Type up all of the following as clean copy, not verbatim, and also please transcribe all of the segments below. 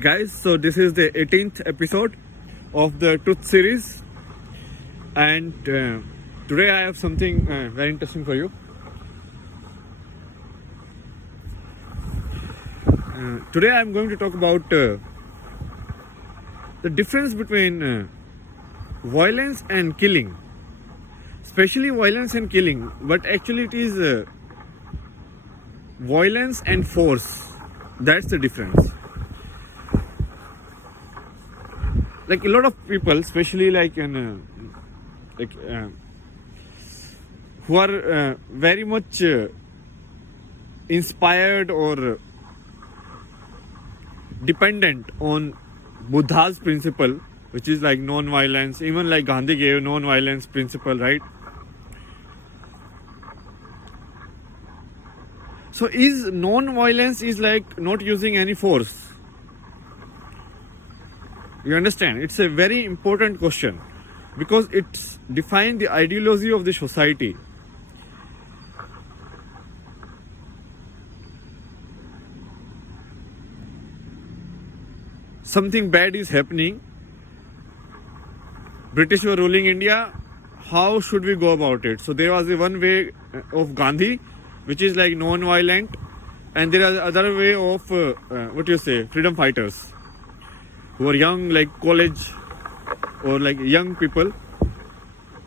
Guys, so this is the 18th episode of the Truth series, and today I have something very interesting for you. Today I am going to talk about the difference between violence and killing, especially violence and killing, but actually it is violence and force. That's the difference. Like a lot of people, especially who are very much inspired or dependent on Buddha's principle, which is like non-violence. Even like Gandhi gave non-violence principle, right? So is non-violence is like not using any force? You understand? It's a very important question because it's defines the ideology of the society. Something bad is happening. British were ruling India. How should we go about it? So there was a one way of Gandhi, which is like non-violent, and there is other way of freedom fighters who are young, like college or like young people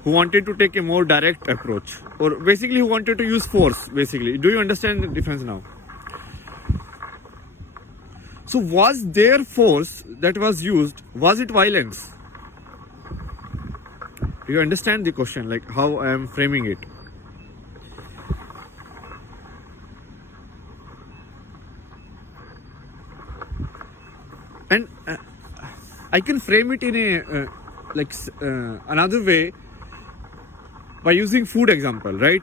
who wanted to take a more direct approach, or basically who wanted to use force. Basically, do you understand the difference now? So was there force that was used? Was it violence? Do you understand the question, like how I am framing it? And I can frame it in a another way by using food example, right?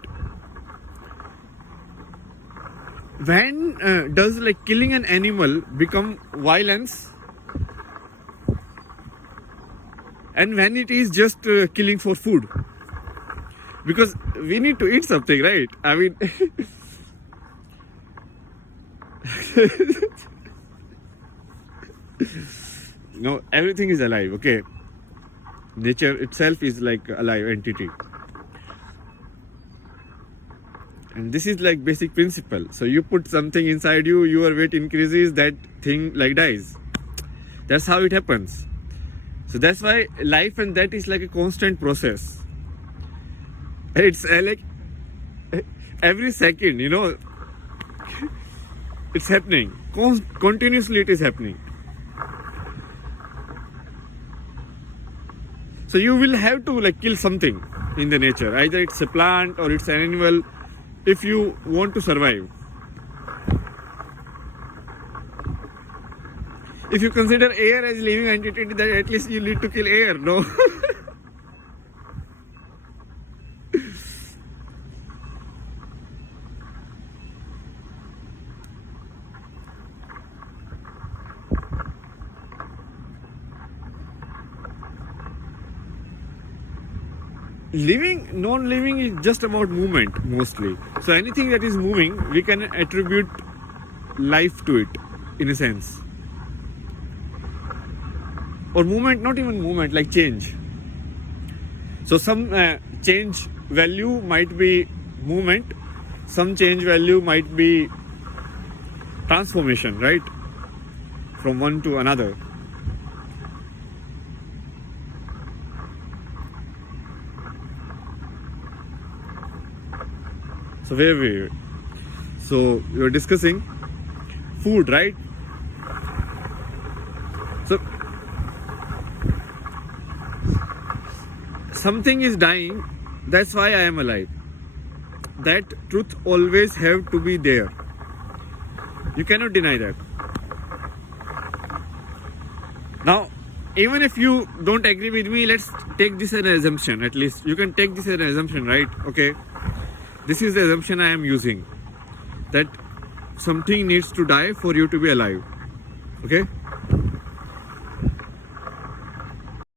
When does like killing an animal become violence, and when it is just killing for food? Because we need to eat something, right? I mean, no, everything is alive, okay? Nature itself is like a alive entity. And this is like basic principle. So you put something inside you, your weight increases, that thing like dies. That's how it happens. So that's why life and death is like a constant process. It's like every second, it's happening. Continuously it is happening. So you will have to like kill something in the nature. Either it's a plant or it's an animal, if you want to survive. If you consider air as living entity, then at least you need to kill air, no? Living, non-living is just about movement mostly. So anything that is moving, we can attribute life to it in a sense. Or movement, not even movement, like change. So some change value might be movement, some change value might be transformation, right? From one to another. So where we? So we were discussing food, right? So something is dying, that's why I am alive. That truth always have to be there. You cannot deny that. Now, even if you don't agree with me, let's take this as an assumption. At least you can take this as an assumption, right? Okay. This is the assumption I am using, that something needs to die for you to be alive. Okay?